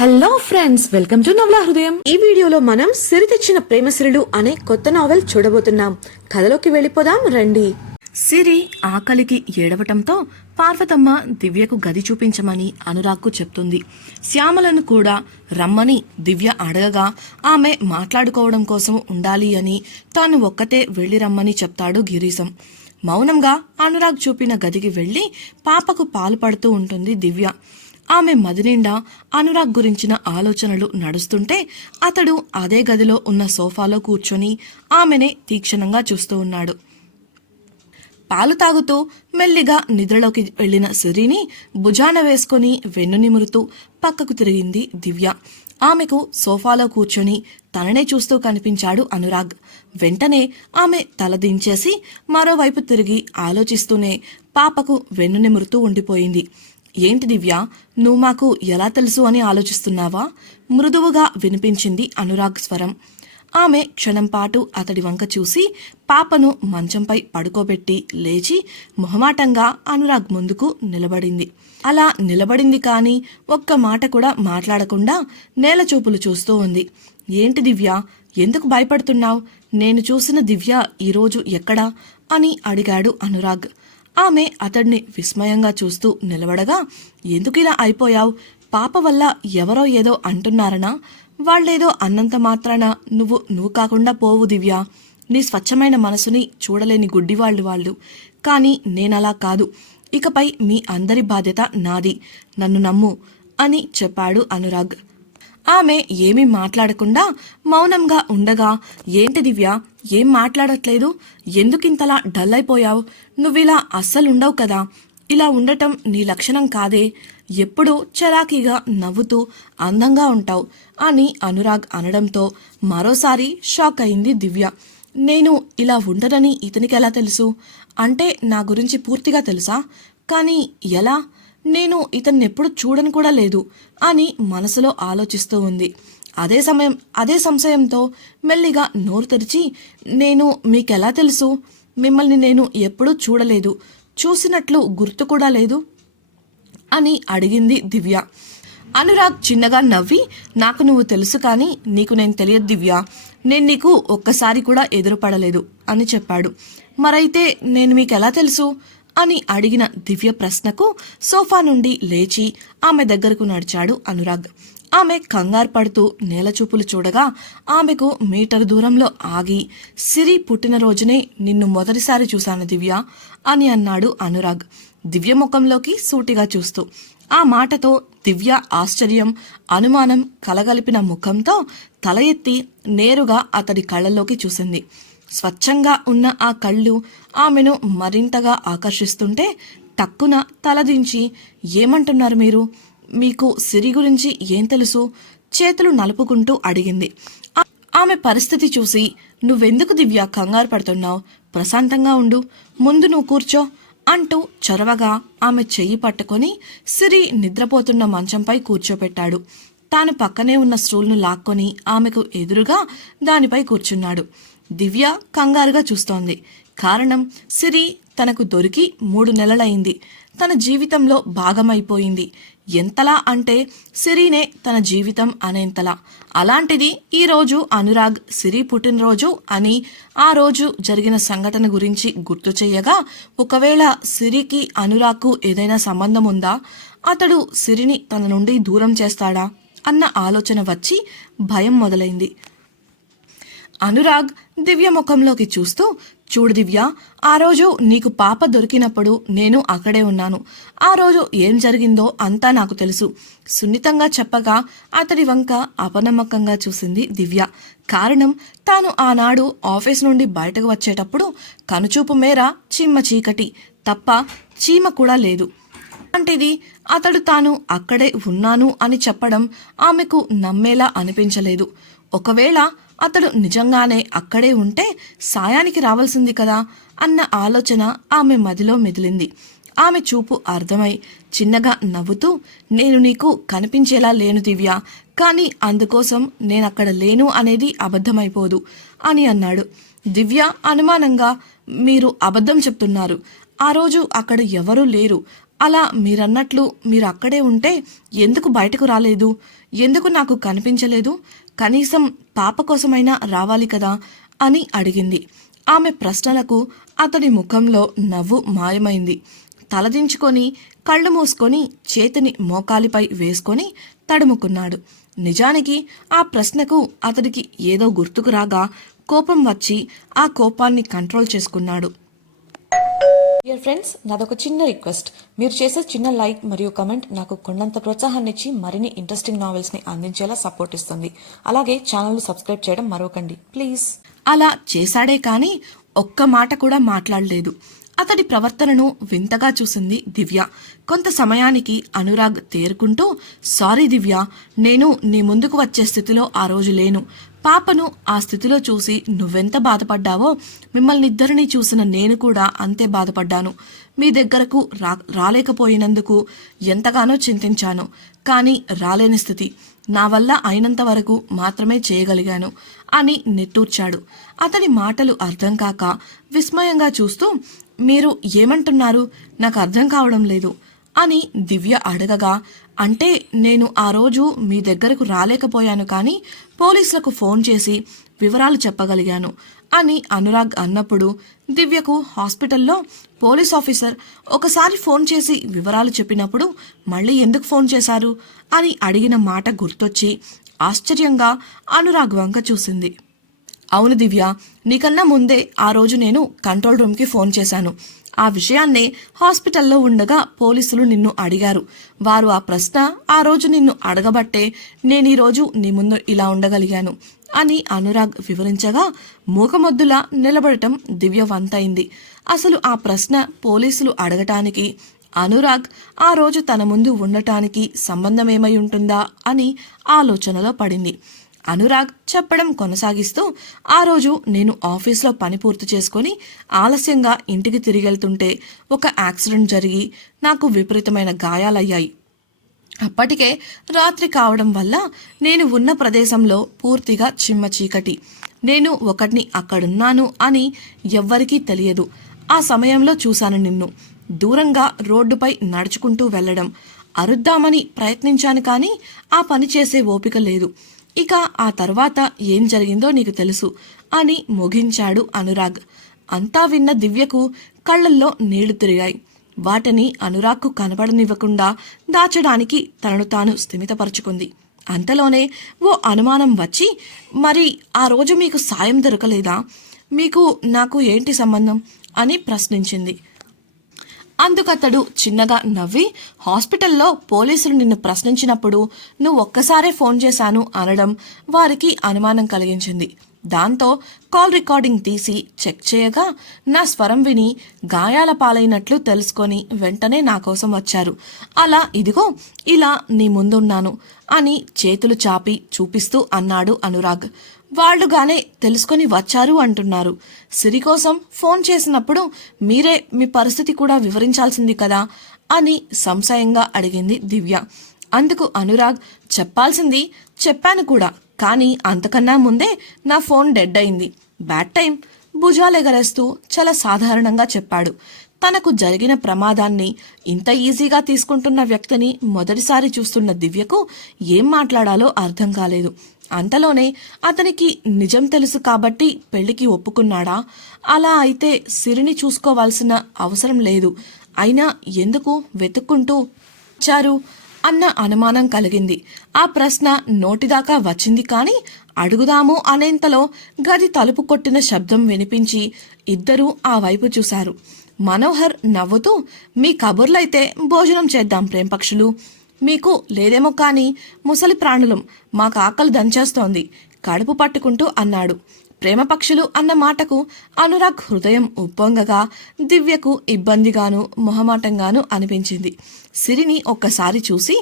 Hello friends, welcome to నవలా హృదయం. ఈ వీడియోలో మనం సిరి తెచ్చిన ప్రేమసిరులు అనే కొత్త నావెల్ చూడబోతున్నాం. కథలోకి వెళ్ళిపోదాం రండి. సిరి ఆకలికి ఏడవటంతో పార్వతమ్మ దివ్యకు గది చూపించమని అనురాగ్కు చెప్తుంది. శ్యామలను కూడా రమ్మని దివ్య అడగగా ఆమె మాట్లాడుకోవడం కోసం ఉండాలి అని తాను ఒక్కతే వెళ్లి రమ్మని చెప్తాడు గిరీశం. మౌనంగా అనురాగ్ చూపిన గదికి వెళ్లి పాపకు పాలు పడుతూ ఉంటుంది దివ్య. ఆమె మదినిండా అనురాగ్ గురించిన ఆలోచనలు నడుస్తుంటే అతడు అదే గదిలో ఉన్న సోఫాలో కూర్చొని ఆమెనే తీక్షణంగా చూస్తూ ఉన్నాడు. పాలు తాగుతూ మెల్లిగా నిద్రలోకి వెళ్లిన సిరిని భుజాన వేసుకుని వెన్ను నిమురుతూ పక్కకు తిరిగింది దివ్య. ఆమెకు సోఫాలో కూర్చొని తననే చూస్తూ కనిపించాడు అనురాగ్. వెంటనే ఆమె తల దించేసి మరోవైపు తిరిగి ఆలోచిస్తూనే పాపకు వెన్ను నిమురుతూ ఉండిపోయింది. ఏంటి దివ్య, నువ్వు మాకు ఎలా తెలుసు అని ఆలోచిస్తున్నావా? మృదువుగా వినిపించింది అనురాగ్ స్వరం. ఆమె క్షణంపాటు అతడి వంక చూసి పాపను మంచంపై పడుకోబెట్టి లేచి మొహమాటంగా అనురాగ్ ముందుకు నిలబడింది. అలా నిలబడింది కానీ ఒక్క మాట కూడా మాట్లాడకుండా నేల చూపులు చూస్తూ ఉంది. ఏంటి దివ్య, ఎందుకు భయపడుతున్నావు? నేను చూసిన దివ్య ఈరోజు ఎక్కడా అని అడిగాడు అనురాగ్. ఆమె అతడిని విస్మయంగా చూస్తూ నిలబడగా, ఎందుకిలా అయిపోయావు? పాప వల్ల ఎవరో ఏదో అంటున్నారనా? వాళ్లేదో అన్నంత మాత్రాన నువ్వు కాకుండా పోవు దివ్య. నీ స్వచ్ఛమైన మనసుని చూడలేని గుడ్డివాళ్లు. కానీ నేనలా కాదు. ఇకపై మీ అందరి బాధ్యత నాది. నన్ను నమ్ము అని చెప్పాడు అనురాగ్. ఆమె ఏమీ మాట్లాడకుండా మౌనంగా ఉండగా, ఏంటి దివ్య, ఏం మాట్లాడట్లేదు? ఎందుకింతలా డల్ అయిపోయావు? నువ్విలా అస్సలుండవు కదా. ఇలా ఉండటం నీ లక్షణం కాదే. ఎప్పుడూ చలాకీగా నవ్వుతూ అందంగా ఉంటావు అని అనురాగ్ అనడంతో మరోసారి షాక్ అయింది దివ్య. నేను ఇలా ఉండనని ఇతనికి ఎలా తెలుసు? అంటే నా గురించి పూర్తిగా తెలుసా? కానీ ఎలా? నేను ఇతన్నెప్పుడు చూడను కూడా లేదు అని మనసులో ఆలోచిస్తూ ఉంది. అదే సంశయంతో మెల్లిగా నోరు తెరిచి, నేను మీకెలా తెలుసు? మిమ్మల్ని నేను ఎప్పుడూ చూడలేదు, చూసినట్లు గుర్తు కూడా లేదు అని అడిగింది దివ్య. అనురాగ్ చిన్నగా నవ్వి, నాకు నువ్వు తెలుసు కానీ నీకు నేను తెలియదు దివ్య. నేను నీకు ఒక్కసారి కూడా ఎదురుపడలేదు అని చెప్పాడు. మరైతే నేను మీకెలా తెలుసు అని అడిగిన దివ్య ప్రశ్నకు సోఫా నుండి లేచి ఆమె దగ్గరకు నడిచాడు అనురాగ్. ఆమె కంగారు పడుతూ నేలచూపులు చూడగా ఆమెకు మీటరు దూరంలో ఆగి, సిరి పుట్టినరోజునే నిన్ను మొదటిసారి చూశాను దివ్య అని అన్నాడు అనురాగ్ దివ్య ముఖంలోకి సూటిగా చూస్తూ. ఆ మాటతో దివ్య ఆశ్చర్యం, అనుమానం కలగలిపిన ముఖంతో తల ఎత్తి నేరుగా అతడి కళ్ళలోకి చూసింది. స్వచ్ఛంగా ఉన్న ఆ కళ్ళు ఆమెను మరింతగా ఆకర్షిస్తుంటే టక్కున తలదించి, ఏమంటున్నారు మీరు? మీకు సిరి గురించి ఏం తెలుసు? చేతులు నలుపుకుంటూ అడిగింది. ఆమె పరిస్థితి చూసి, నువ్వెందుకు దివ్య కంగారు పడుతున్నావు? ప్రశాంతంగా ఉండు, ముందు నువ్వు కూర్చో అంటూ చొరవగా ఆమె చెయ్యి పట్టుకొని సిరి నిద్రపోతున్న మంచంపై కూర్చోపెట్టాడు. తాను పక్కనే ఉన్న స్టూల్ను లాక్కొని ఆమెకు ఎదురుగా దానిపై కూర్చున్నాడు. దివ్య కంగారుగా చూస్తోంది. కారణం, సిరి తనకు దొరికి 3 నెలలైంది. తన జీవితంలో భాగమైపోయింది. ఎంతలా అంటే సిరినే తన జీవితం అనేంతలా. అలాంటిది ఈరోజు అనురాగ్ సిరి పుట్టినరోజు అని ఆ రోజు జరిగిన సంఘటన గురించి గుర్తు చెయ్యగా, ఒకవేళ సిరికి అనురాగ్కు ఏదైనా సంబంధం ఉందా? అతడు సిరిని తన నుండి దూరం చేస్తాడా అన్న ఆలోచన వచ్చి భయం మొదలైంది. అనురాగ్ దివ్య ముఖంలోకి చూస్తూ, చూడు దివ్య, ఆ రోజు నీకు పాప దొరికినప్పుడు నేను అక్కడే ఉన్నాను. ఆ రోజు ఏం జరిగిందో అంతా నాకు తెలుసు. సున్నితంగా చెప్పగా అతడి వంక అపనమ్మకంగా చూసింది దివ్య. కారణం, తాను ఆనాడు ఆఫీస్ నుండి బయటకు వచ్చేటప్పుడు కనుచూపు మేర చిమ్మ చీకటి తప్ప చీమ కూడా లేదు. అంటిది అతడు తాను అక్కడే ఉన్నాను అని చెప్పడం ఆమెకు నమ్మేలా అనిపించలేదు. ఒకవేళ అతడు నిజంగానే అక్కడే ఉంటే సాయానికి రావాల్సింది కదా అన్న ఆలోచన ఆమె మదిలో మెదిలింది. ఆమె చూపు అర్థమై చిన్నగా నవ్వుతూ, నేను నీకు కనిపించేలా లేను దివ్య, కానీ అందుకోసం నేనక్కడ లేను అనేది అబద్ధమైపోదు అని అన్నాడు. దివ్య అనుమానంగా, మీరు అబద్ధం చెప్తున్నారు. ఆ రోజు అక్కడ ఎవరూ లేరు అలా మీరన్నట్లు మీరు అక్కడే ఉంటే ఎందుకు బయటకు రాలేదు? ఎందుకు నాకు కనిపించలేదు? కనీసం పాప కోసమైనా రావాలి కదా అని అడిగింది. ఆమె ప్రశ్నలకు అతడి ముఖంలో నవ్వు మాయమైంది. తలదించుకొని కళ్ళు మూసుకొని చేతిని మోకాలిపై వేసుకొని తడుముకున్నాడు. నిజానికి ఆ ప్రశ్నకు అతడికి ఏదో గుర్తుకు రాగా కోపం వచ్చి ఆ కోపాన్ని కంట్రోల్ చేసుకున్నాడు. డియర్ ఫ్రెండ్స్, నాదొక చిన్న రిక్వెస్ట్. మీరు చేసే చిన్న లైక్ మరియు కమెంట్ నాకు కొండంత ప్రోత్సాహాన్ని ఇచ్చి మరిన్ని ఇంట్రెస్టింగ్ నావెల్స్ని అందించేలా సపోర్ట్ ఇస్తుంది. అలాగే ఛానల్ను సబ్స్క్రైబ్ చేయడం మరొకండి ప్లీజ్. అలా చేశాడే కాని ఒక్క మాట కూడా మాట్లాడలేదు. అతడి ప్రవర్తనను వింతగా చూసింది దివ్య. కొంత సమయానికి అనురాగ్ తేరుకుంటూ, సారీ దివ్య, నేను నీ ముందుకు వచ్చే స్థితిలో ఆ రోజు లేను. పాపను ఆ స్థితిలో చూసి నువ్వెంత బాధపడ్డావో మిమ్మల్ని ఇద్దరినీ చూసిన నేను కూడా అంతే బాధపడ్డాను. మీ దగ్గరకు రాలేకపోయినందుకు ఎంతగానో చింతించాను. కానీ రాలేని స్థితి. నా వల్ల అయినంత వరకు మాత్రమే చేయగలిగాను అని నిట్టూర్చాడు. అతడి మాటలు అర్థం కాక విస్మయంగా చూస్తూ, మీరు ఏమంటున్నారు? నాకు అర్థం కావడం లేదు అని దివ్య అడగగా, అంటే నేను ఆ రోజు మీ దగ్గరకు రాలేకపోయాను కానీ పోలీసులకు ఫోన్ చేసి వివరాలు చెప్పగలిగాను అని అనురాగ్ అన్నప్పుడు, దివ్యకు హాస్పిటల్లో పోలీస్ ఆఫీసర్ ఒకసారి ఫోన్ చేసి వివరాలు చెప్పినప్పుడు మళ్ళీ ఎందుకు ఫోన్ చేశారు అని అడిగిన మాట గుర్తొచ్చి ఆశ్చర్యంగా అనురాగ్ వంక చూసింది. అవును దివ్య, నీకన్నా ముందే ఆ రోజు నేను కంట్రోల్ రూమ్కి ఫోన్ చేశాను. ఆ విషయాన్నే హాస్పిటల్లో ఉండగా పోలీసులు నిన్ను అడిగారు. వారు ఆ ప్రశ్న ఆ రోజు నిన్ను అడగబట్టే నేనీరోజు నీ ముందు ఇలా ఉండగలిగాను అని అనురాగ్ వివరించగా మూకమొద్దులా నిలబడటం దివ్య వంతైంది. అసలు ఆ ప్రశ్న పోలీసులు అడగటానికి అనురాగ్ ఆ రోజు తన ముందు ఉండటానికి సంబంధమేమై ఉంటుందా అని ఆలోచనలో పడింది. అనురాగ్ చెప్పడం కొనసాగిస్తూ, ఆ రోజు నేను ఆఫీస్లో పని పూర్తి చేసుకొని ఆలస్యంగా ఇంటికి తిరిగెళ్తుంటే ఒక యాక్సిడెంట్ జరిగి నాకు విపరీతమైన గాయాలయ్యాయి. అప్పటికే రాత్రి కావడం వల్ల నేను ఉన్న ప్రదేశంలో పూర్తిగా చిమ్మ చీకటి. నేను ఒకటిని అక్కడున్నాను అని ఎవ్వరికీ తెలియదు. ఆ సమయంలో చూశాను నిన్ను దూరంగా రోడ్డుపై నడుచుకుంటూ వెళ్లడం. అరుద్దామని ప్రయత్నించాను కానీ ఆ పని చేసే ఓపిక లేదు. ఇక ఆ తర్వాత ఏం జరిగిందో నీకు తెలుసు అని ముగించాడు అనురాగ్. అంతా విన్న దివ్యకు కళ్లల్లో నీళ్లు తిరిగాయి. వాటిని అనురాగ్కు కనబడనివ్వకుండా దాచడానికి తనను తాను స్థిమితపరుచుకుంది. అంతలోనే ఓ అనుమానం వచ్చి, మరి ఆ రోజు మీకు సాయం దొరకలేదా? మీకు నాకు ఏంటి సంబంధం అని ప్రశ్నించింది. అందుకతడు చిన్నగా నవ్వి, హాస్పిటల్లో పోలీసులు నిన్ను ప్రశ్నించినప్పుడు నువ్వు ఒక్కసారే ఫోన్ చేశాను అనడం వారికి అనుమానం కలిగించింది. దాంతో కాల్ రికార్డింగ్ తీసి చెక్ చేయగా నా స్వరం విని గాయాల పాలైనట్లు తెలుసుకొని వెంటనే నా కోసం వచ్చారు. అలా ఇదిగో ఇలా నీ ముందున్నాను అని చేతులు చాపి చూపిస్తూ అన్నాడు అనురాగ్. వాళ్లుగానే తెలుసుకొని వచ్చారు అంటున్నారు. సిరి కోసం ఫోన్ చేసినప్పుడు మీరే మీ పరిస్థితి కూడా వివరించాల్సింది కదా అని సంశయంగా అడిగింది దివ్య. అందుకు అనురాగ్, చెప్పాల్సింది చెప్పాను కూడా, కానీ అంతకన్నా ముందే నా ఫోన్ డెడ్ అయింది. బ్యాడ్ టైం భుజాలెగరేస్తూ చాలా సాధారణంగా చెప్పాడు. తనకు జరిగిన ప్రమాదాన్ని ఇంత ఈజీగా తీసుకుంటున్న వ్యక్తిని మొదటిసారి చూస్తున్న దివ్యకు ఏం మాట్లాడాలో అర్థం కాలేదు. అంతలోనే అతనికి నిజం తెలుసు కాబట్టి పెళ్లికి ఒప్పుకున్నాడా? అలా అయితే సిరిని చూసుకోవాల్సిన అవసరం లేదు. అయినా ఎందుకు వెతుక్కుంటూ వచ్చారు అన్న అనుమానం కలిగింది. ఆ ప్రశ్న నోటిదాకా వచ్చింది కానీ అడుగుదాము అనేంతలో గది తలుపు కొట్టిన శబ్దం వినిపించి ఇద్దరూ ఆ వైపు చూశారు. మనోహర్ నవ్వుతూ, మీ కబుర్లైతే భోజనం చేద్దాం ప్రేమపక్షులు. మీకు లేదేమో కానీ ముసలి ప్రాణులం, మాకు ఆకలి దంచేస్తోంది కడుపు పట్టుకుంటూ అన్నాడు. ప్రేమపక్షులు అన్న మాటకు అనురాగ్ హృదయం ఉప్పొంగగా దివ్యకు ఇబ్బందిగాను మొహమాటంగాను అనిపించింది. సిరిని ఒక్కసారి చూసి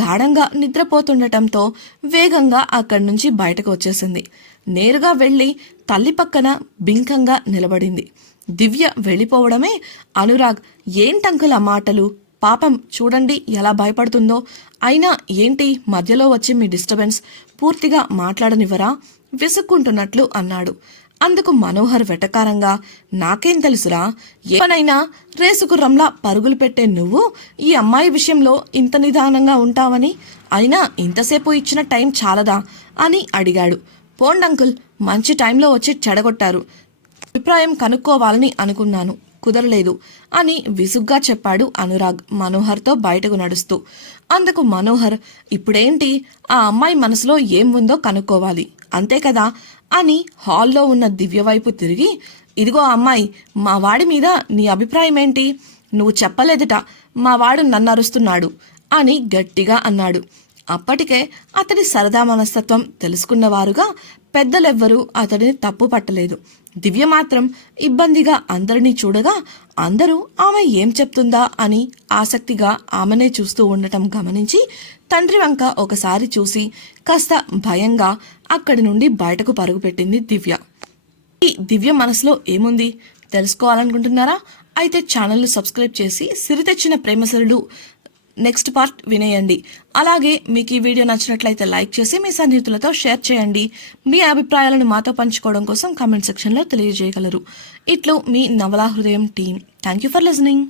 గాఢంగా నిద్రపోతుండటంతో వేగంగా అక్కడి నుంచి బయటకు వచ్చేసింది. నేరుగా వెళ్లి తల్లి పక్కన బింకంగా నిలబడింది. దివ్య వెళ్ళిపోవడమే అనురాగ్, ఏంటంకుల మాటలు, పాపం చూడండి ఎలా భయపడుతుందో, అయినా ఏంటి మధ్యలో వచ్చి మీ డిస్టర్బెన్స్, పూర్తిగా మాట్లాడనివ్వరా విసుక్కుంటున్నట్లు అన్నాడు. అందుకు మనోహర్ వెటకారంగా, నాకేం తెలుసురా, ఏమైనా రేసుగుర్రంలా పరుగులు పెట్టే నువ్వు ఈ అమ్మాయి విషయంలో ఇంత నిదానంగా ఉంటావని, అయినా ఇంతసేపు ఇచ్చిన టైం చాలదా అని అడిగాడు. పోండంకుల్, మంచి టైంలో వచ్చి చెడగొట్టారు. అభిప్రాయం కనుక్కోవాలని అనుకున్నాను, కుదరలేదు అని విసుగ్గా చెప్పాడు అనురాగ్ మనోహర్తో బయటకు నడుస్తూ. అందుకు మనోహర్, ఇప్పుడేంటి, ఆ అమ్మాయి మనసులో ఏం ఉందో కనుక్కోవాలి అంతే కదా అని హాల్లో ఉన్న దివ్య వైపు తిరిగి, ఇదిగో అమ్మాయి, మా వాడి మీద నీ అభిప్రాయం ఏంటి? నువ్వు చెప్పలేదట మా వాడు నన్ను అరుస్తున్నాడు అని గట్టిగా అన్నాడు. అప్పటికే అతడి సరదా మనస్తత్వం తెలుసుకున్నవారుగా పెద్దలెవ్వరూ అతడిని తప్పు పట్టలేదు. దివ్య మాత్రం ఇబ్బందిగా అందరినీ చూడగా అందరూ ఆమె ఏం చెప్తుందా అని ఆసక్తిగా ఆమెనే చూస్తూ ఉండటం గమనించి తండ్రి వంక ఒకసారి చూసి కాస్త భయంగా అక్కడి నుండి బయటకు పరుగుపెట్టింది దివ్య. ఈ దివ్య మనసులో ఏముంది తెలుసుకోవాలనుకుంటున్నారా? అయితే ఛానల్ను సబ్స్క్రైబ్ చేసి సిరి తెచ్చిన ప్రేమసరుడు నెక్స్ట్ పార్ట్ వినేయండి. అలాగే మీకు ఈ వీడియో నచ్చినట్లయితే లైక్ చేసి మీ సన్నిహితులతో షేర్ చేయండి. మీ అభిప్రాయాలను మాతో పంచుకోవడం కోసం కామెంట్ సెక్షన్లో తెలియజేయగలరు. ఇట్లు మీ నవలా హృదయం team. Thank you for listening.